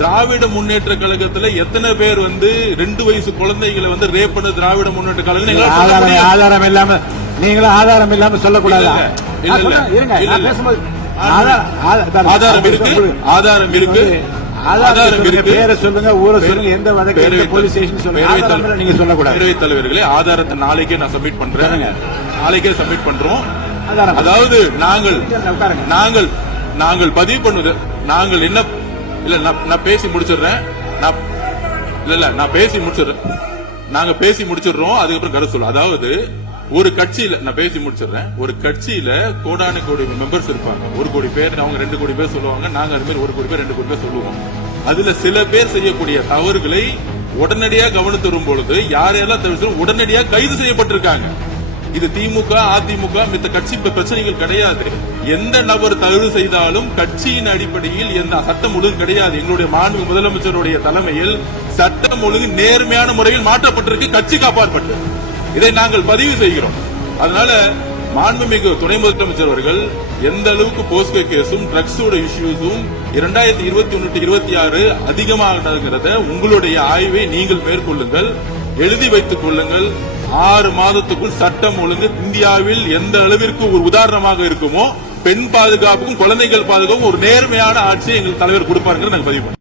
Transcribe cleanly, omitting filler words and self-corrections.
திராவிட முன்னேற்ற கழகத்துல எத்தனை பேர் 2 வயசு குழந்தைகளை ரேப் பண்ண திராவிட முன்னேற்ற கழகம் ஆதாரம் இல்லாம நீங்களும் ஆதாரம் இல்லாம சொல்லக்கூடாது. ஆதாரம் இருக்கு, ஆதாரம் இருக்கு, ஆதாரம் இருக்கு. பேரை சொல்லுங்க, ஊரை சொல்லுங்க, எந்த வழக்கு போலீஸ் ஸ்டேஷன் சொல்லுங்க. நீங்க சொல்லக்கூடாது. பேரவைத் தலைவர்களே, ஆதாரத்தை நாளைக்கே நான் சப்மிட் பண்றேன். நாளைக்கே சப்மிட் பண்றோம். அதாவது நாங்கள் பதிவு பண்ணுது, நாங்கள் என்ன இல்ல நான் பேசி முடிச்சிடுறேன். நான் பேசி முடிச்சிடுறேன். நாங்க பேசி முடிச்சிடுறோம். அதுக்கப்புறம் கருத்து சொல்ல. அதாவது ஒரு கட்சியில நான் பேசி முடிச்சிடுறேன். ஒரு கட்சியில கோடான கோடி மெம்பர்ஸ் இருப்பாங்க. 1 கோடி பேர், அவங்க 2 கோடி பேர் சொல்லுவாங்க. நாங்க அது மாதிரி 1 கோடி பேர் 2 கோடி பேர் சொல்லுவோம். அதுல சில பேர் செய்யக்கூடிய தவறுகளை உடனடியாக கவனித்து வரும் பொழுது யார் யாரெல்லாம் தவிர உடனடியாக கைது செய்யப்பட்டிருக்காங்க. இது திமுக, அதிமுக மித்த கட்சி பிரச்சனைகள் கிடையாது. எந்த நபர் தவறு செய்தாலும் கட்சியின் அடிப்படையில் எந்த சட்டம் ஒழுங்கு கிடையாது. எங்களுடைய மாண்பு முதலமைச்சருடைய தலைமையில் சட்டம் ஒழுங்கு நேர்மையான முறையில் மாற்றப்பட்டிருக்கு, கட்சிக்கு அப்பாற்பட்டு. இதை நாங்கள் பதிவு செய்கிறோம். அதனால மாண்புமிகு துணை முதலமைச்சர் அவர்கள் எந்த அளவுக்கு போஸ்கோ கேஸும் ட்ரக்ஸோட இஷ்யூஸும் 2021-26 அதிகமாக நடக்கிறத உங்களுடைய ஆய்வை நீங்கள் மேற்கொள்ளுங்கள், எழுதி வைத்துக் கொள்ளுங்கள். 6 மாதத்துக்குள் சட்டம் ஒழுங்கு இந்தியாவில் எந்த அளவிற்கு ஒரு உதாரணமாக இருக்குமோ பெண் பாதுகாப்புக்கும் குழந்தைகள் பாதுகாப்புக்கும் ஒரு நேர்மையான ஆட்சியை எங்கள் தலைவர் கொடுப்பாருங்கிறது நாங்கள் பதிவு